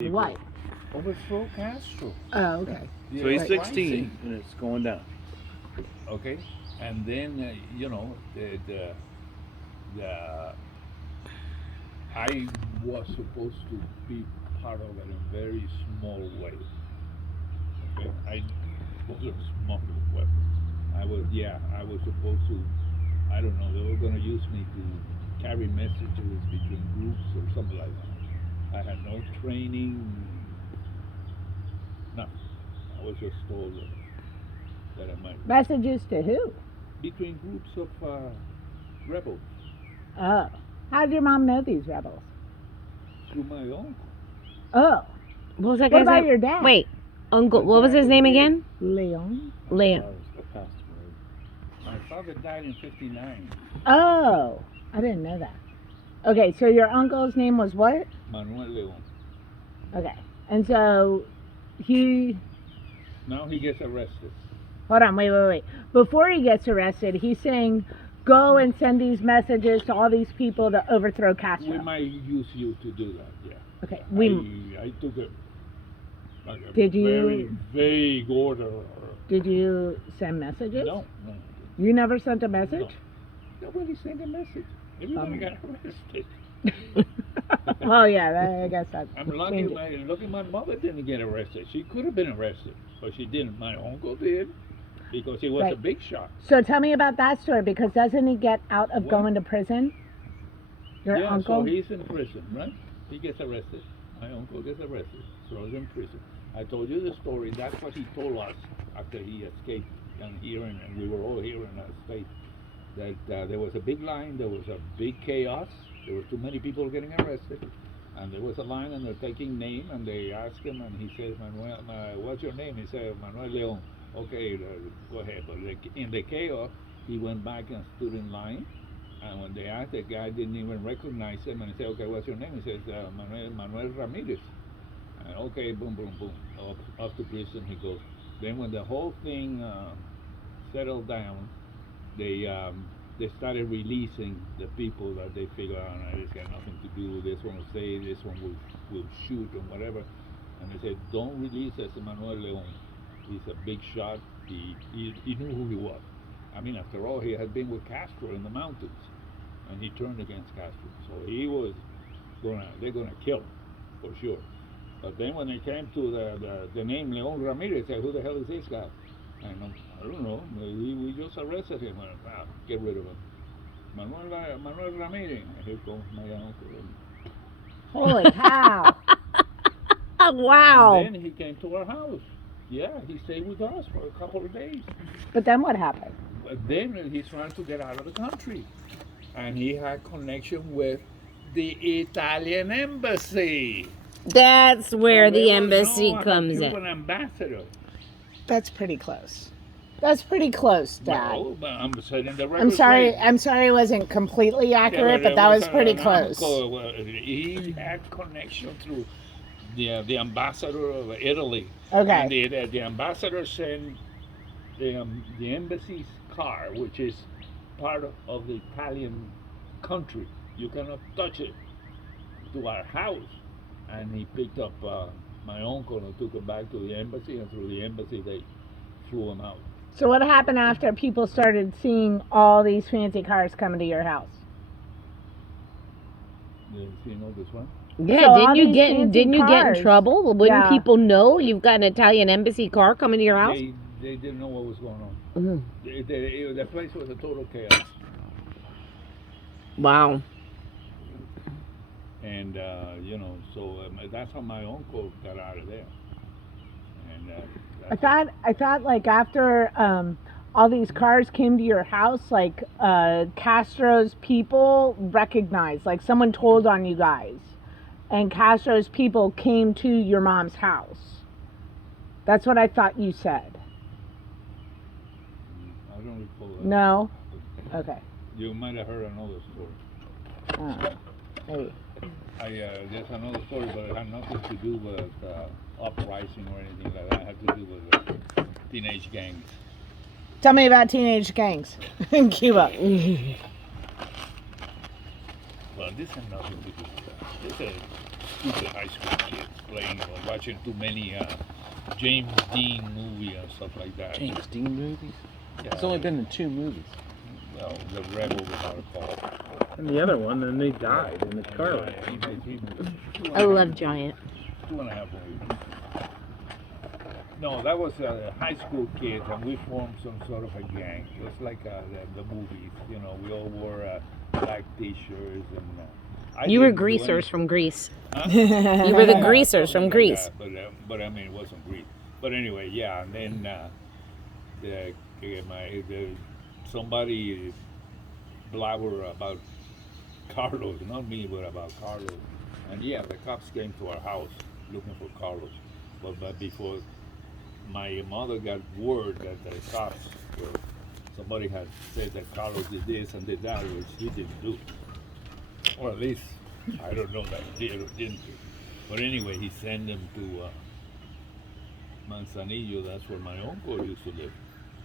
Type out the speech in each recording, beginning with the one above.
What? Overthrow Castro. Oh, okay. Yeah, So he's right. 16 and it's going down. Okay, and then the I was supposed to be part of it in a very small way. Okay, I was a small weapon. I was supposed to. I don't know. They were going to use me to carry messages between groups or something like that. I had no training. Nothing. I was just told that I might. Messages to who? Between groups of rebels Oh. How did your mom know these rebels? through my uncle. Oh. What was that What guy's about name? your dad? Wait, Uncle. What was his name again? Leon. Leon. My father died in '59. Oh. I didn't know that. Okay, so your uncle's name was what? Manuel Leon. Okay. And so he... Now he gets arrested. Hold on, wait. Before he gets arrested, he's saying, go and send these messages to all these people to overthrow Castro. We might use you to do that. Yeah. Okay. I took a Did you- very vague order. Did you send messages? No. You never sent a message? Nobody sent a message. Everybody got arrested. Well, yeah, I guess that's... I'm lucky my mother didn't get arrested. She could have been arrested, but she didn't. My uncle did, because he was Right. a big shot. So tell me about that story, because doesn't he get out of What? going to prison? Your Yeah, uncle? so he's in prison, right? He gets arrested. My uncle gets arrested, so he's in prison. I told you the story. That's what he told us after he escaped down here, and we were all here in our state. That there was a big line, there was a big chaos, there were too many people getting arrested, and there was a line, and they're taking name, and they ask him, and he says, Manuel, what's your name? He said, Manuel Leon. Okay, go ahead. But in the chaos, he went back and stood in line, and when they asked, the guy didn't even recognize him, and he said, okay, what's your name? He says, Manuel Ramirez. And okay, boom, off to prison he goes. Then when the whole thing settled down, they started releasing the people that they figured out, this got nothing to do, this one will say, this one will shoot and whatever. And they said, don't release Manuel Leon. He's a big shot. He knew who he was. I mean, after all, he had been with Castro in the mountains, and he turned against Castro. So they're gonna kill him, for sure. But then when they came to the name Leon Ramirez, they said, who the hell is this guy? And I don't know. We just arrested him. Get rid of him. Manuel Ramirez. And here comes my uncle. Holy cow. Wow. And then he came to our house. Yeah, he stayed with us for a couple of days. But then what happened? But then he's trying to get out of the country. And he had connection with the Italian embassy. That's where So the there was embassy no comes Cuban in. ambassador. That's pretty close. That's pretty close, Dad. No, but I'm setting the record I'm sorry. straight. I'm sorry it wasn't completely accurate, but there that was an pretty uncle, close. he had connection through the ambassador of Italy. Okay. And the ambassador sent the embassy's car, which is part of the Italian country. You cannot touch it, to our house. And he picked up my uncle and took him back to the embassy, and through the embassy they flew him out. So what happened after people started seeing all these fancy cars coming to your house? You know this one? Yeah, So all didn't you these get fancy in cars. trouble? Wouldn't Yeah. people know you've got an Italian embassy car coming to your house? They didn't know what was going on. Mhm. The place was a total chaos. Wow. And so that's how my uncle got out of there. And I thought like after all these cars came to your house, like Castro's people recognized, like someone told on you guys, and Castro's people came to your mom's house. That's what I thought you said. I don't recall that. No? Okay. You might have heard another story. Maybe. There's another story, but it had nothing to do with uprising or anything like that. It had to do with teenage gangs. Tell me about teenage gangs in Cuba. Well, this has nothing to do with that. This is stupid high school kids playing or watching too many James Dean movies and stuff like that. James Dean movies? Yeah. It's only been in 2 movies. Well, The Rebel without a call. And the other one, then they died in the car. He made 3 movies. I love Giant. 2.5 movies. No, that was high school kids, and we formed some sort of a gang. It was like the movies, you know. We all wore black T-shirts, and I You were didn't do greasers anything. from Greece. Huh? You were the greasers from Something like Greece. that, but I mean, it wasn't Greece. But anyway, yeah. And then somebody blabber about Carlos, not me, but about Carlos. And yeah, the cops came to our house looking for Carlos. But before my mother got word that the cops, somebody had said that Carlos did this and did that, which he didn't do. Or at least, I don't know that he did or didn't do. But anyway, he sent them to Manzanillo. That's where my uncle used to live.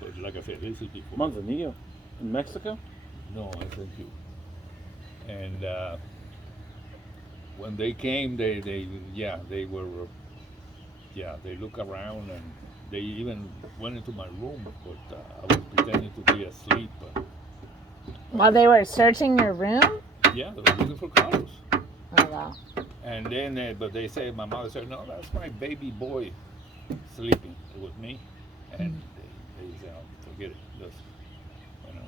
But like I said, this is before. Manzanillo? In Mexico? No, I sent you. And when they came, they looked around and they even went into my room, but I was pretending to be asleep. While they were searching your room? Yeah, they were looking for Carlos. Oh, wow. And then, but they said, my mother said, no, that's my baby boy sleeping with me. And they said, oh, forget it. Just, you know.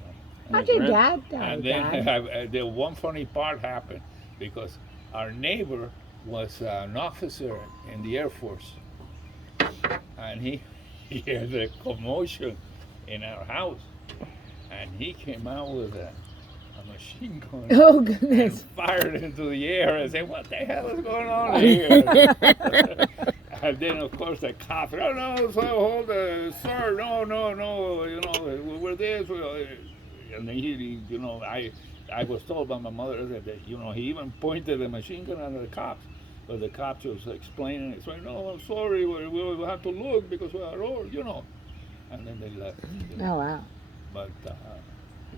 How'd your dad die, And then the one funny part happened because our neighbor was an officer in the Air Force. And he heard a commotion in our house. And he came out with a machine gun Oh, and goodness. fired into the air and said, what the hell is going on here? And then, of course, the cop, oh, no, so hold sir, no, you know, we're this. And then he, you know, I was told by my mother that, you know, he even pointed the machine gun at the cops. But the cops was explaining it, saying, no, I'm sorry, we'll have to look because we are old, you know. And then they left. You know. Oh, wow. But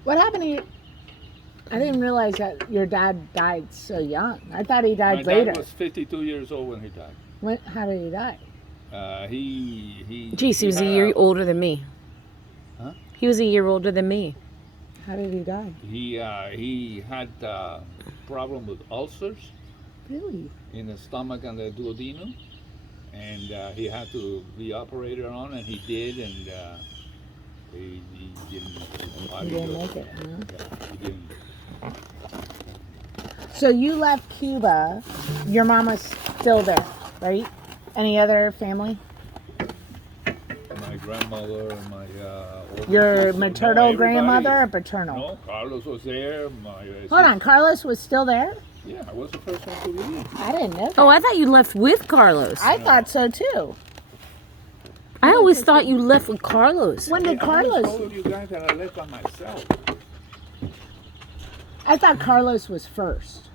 What happened to you? I didn't realize that your dad died so young. I thought he my died later. dad was 52 years old when he died. How did he die? He Jeez, he was a had year older than me. Huh? He was a year older than me. How did he die? He had problem with ulcers Really? in the stomach and the duodenum, and he had to be operated on, and he did, and he didn't. He didn't make it, huh? Yeah, he didn't. So you left Cuba. Your mom was still there, right? Any other family? My grandmother and my older Your sister, maternal everybody. grandmother or paternal? No, Carlos was there. Hold on, Carlos was still there? Yeah, I was the first one to leave. I didn't know that. Oh, I thought you left with Carlos. I thought so too. I always thought you left with Carlos. When did I always Carlos? told you guys that I left by myself. I thought Carlos was first.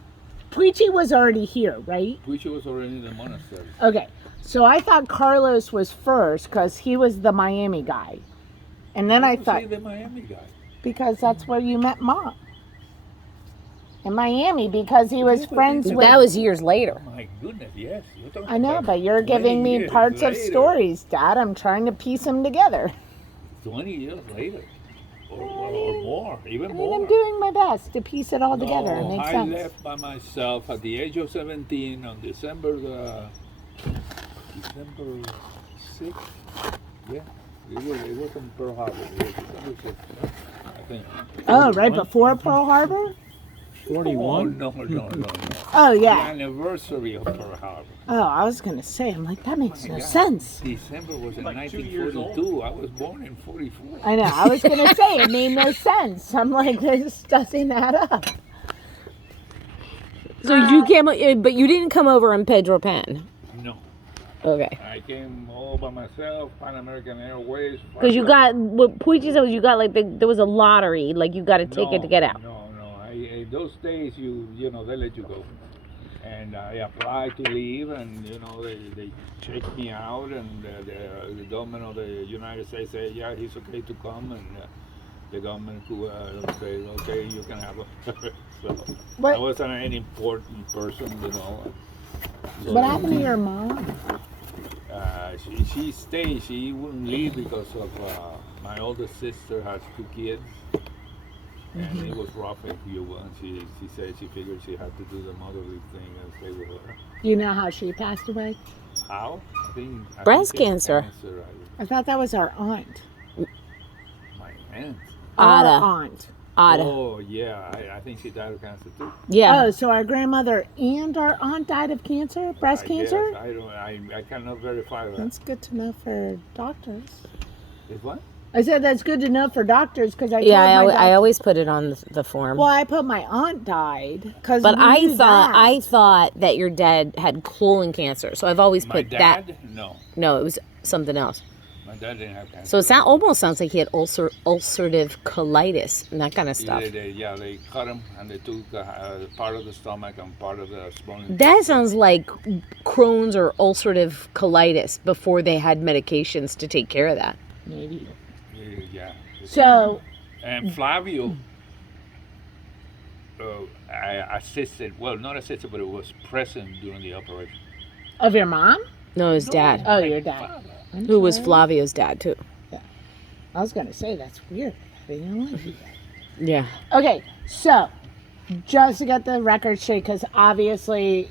Puichi was already here, right? Which was already in the monastery. Okay, so I thought Carlos was first because he was the Miami guy. And then I thought, Say the Miami guy. because that's where you met Mom. In Miami, because he was Yeah, but friends he- with... That was years later. My goodness, yes. You're talking I know, about but you're 20 giving me years parts of later. stories, Dad. I'm trying to piece them together. 20 years later. Or more, even I mean, more. I'm doing my best to piece it all together. It No, makes I sense. left by myself at the age of 17 on December 6th. Yeah, it was in Pearl Harbor. It was December 6th, I think. Oh, right before Pearl Harbor? 41? Oh, no. Oh, The yeah. anniversary of Pearl Harbor. Oh, I was going to say, I'm like, that makes no God. sense. December was in Like 2 years old. 1942. I was born in 44. I know. I was going to say, it made no sense. I'm like, this doesn't add up. So you came, but you didn't come over in Pedro Pan. No. Okay. I came all by myself, Pan American Airways. Because you got, what Puichi said was you got like, there was a lottery, like you got a ticket to get out. No. Those days, you know, they let you go. And I applied to leave, and, you know, they checked me out, and the government of the United States said, yeah, he's okay to come, and the government said, okay, you can have him. So What? I wasn't an important person, you know. What happened to your mom? She stayed. She wouldn't leave because of my older sister has 2 kids, and it was rough if you want. She said she figured she had to do the motherly thing and stay with her. Do you know how she passed away? How? I Breast think it's cancer. I thought that was our aunt. My aunt. Our Ada. aunt. Ada. Oh yeah, I think she died of cancer too. Yeah. Oh, so our grandmother and our aunt died of cancer, breast I cancer? guess. I don't. I cannot verify that. That's good to know for doctors. Is what? I said that's good to know for doctors because Yeah, told my I always put it on the form. Well, I put my aunt died because. But I thought that your dad had colon cancer, so I've always My put dad? that. No, No, it was something else. my dad didn't have cancer. So it almost sounds like he had ulcerative colitis and that kind of stuff. They cut him and they took part of the stomach and part of the small. That sounds like Crohn's or ulcerative colitis before they had medications to take care of that. Maybe. Yeah. So, And Flavio, I assisted. Well, not assisted, but it was present during the operation. of your mom? No, his dad, Oh, your dad. Father. who was Flavio's dad too. I was gonna say that's weird. I didn't know that. Yeah. Okay, so just to get the record straight, because obviously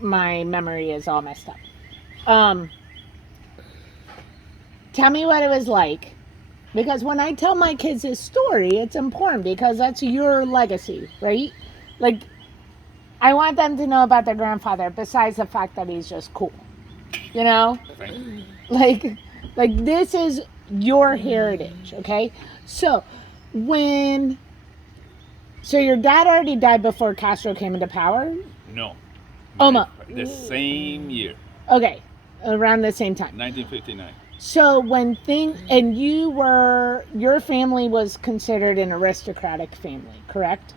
my memory is all messed up. Tell me what it was like, because when I tell my kids this story, it's important because that's your legacy, right? Like, I want them to know about their grandfather. Besides the fact that he's just cool, you know, Thank you. like this is your heritage, okay? So so your dad already died before Castro came into power? No. Almost. The same year, Okay, around the same time. 1959. So and your family was considered an aristocratic family, correct?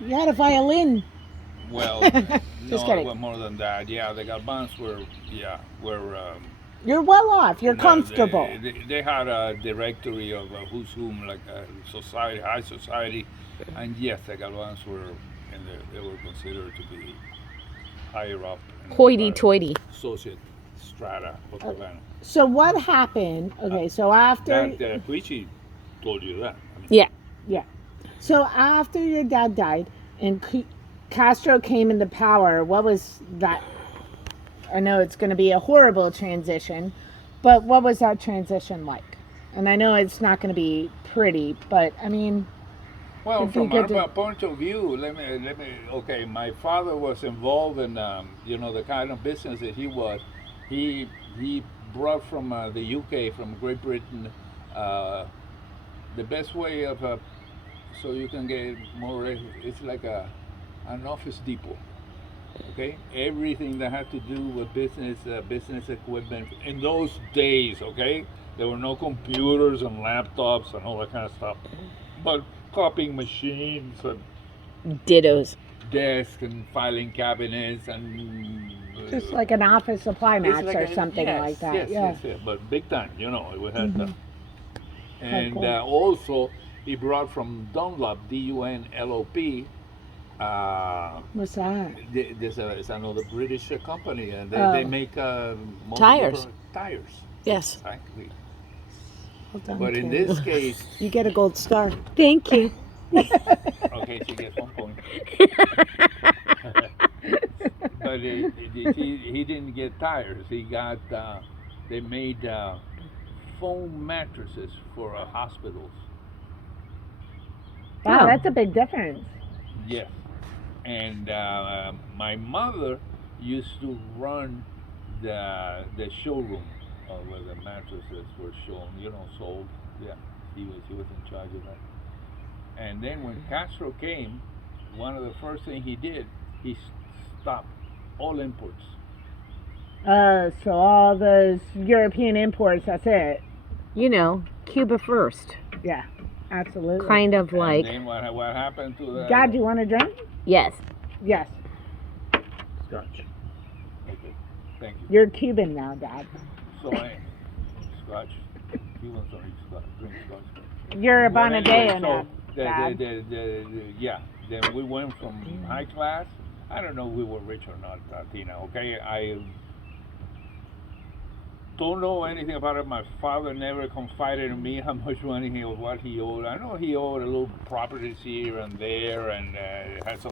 You had a violin. Well, Just no, kidding. well, more than that. Yeah, the Galbans were. You're well off. You're No, comfortable. They had a directory of who's whom, like society, high society, and yes, the Galvans were, they were considered to be higher up. in the Hoity-toity. Social strata of Havana. So what happened? Okay, so after That Puichi told you that. I mean, Yeah. so after your dad died and Castro came into power, what was that? I know it's going to be a horrible transition, but what was that transition like? And I know it's not going to be pretty, but I mean, Well, If you from get our to- point of view, let me. Okay, my father was involved in, the kind of business that he was. He brought from the UK, from Great Britain, the best way of, so you can get more. It's like an office depot. Okay, everything that had to do with business equipment in those days. Okay, there were no computers and laptops and all that kind of stuff, but copying machines and Dittos. desks and filing cabinets and just like an office supply it's max like or something like that. Yes, but big time, it had Mhm. and cool. also he brought from Dunlop, Dunlop. What's that? It's another British company, and they Oh. make Tires. Tires. Yes. Exactly. Well done, But in kid. this case, You get a gold star. Thank you. okay, she gets 1 point. But he didn't get tires. He got they made foam mattresses for hospitals. Wow, Oh. that's a big difference. Yes, and my mother used to run the showroom where the mattresses were shown, sold. Yeah, he was in charge of that. And then when Castro came, one of the first things he did, he stopped all imports. So all those European imports, that's it. Cuba first. Yeah, absolutely. Kind of And like, then what happened to the? Dad, do you want a drink? yes. Yes. Scotch. Okay, thank you. You're Cuban now, Dad. So Scotch. Cubans don't drink Scotch. You're a Well, Bonadeo anyway, now, so Dad. yeah. Then we went from high class I don't know if we were rich or not, Tina, okay? I don't know anything about it. My father never confided in me how much money or what he owed. I know he owed a little properties here and there, and had some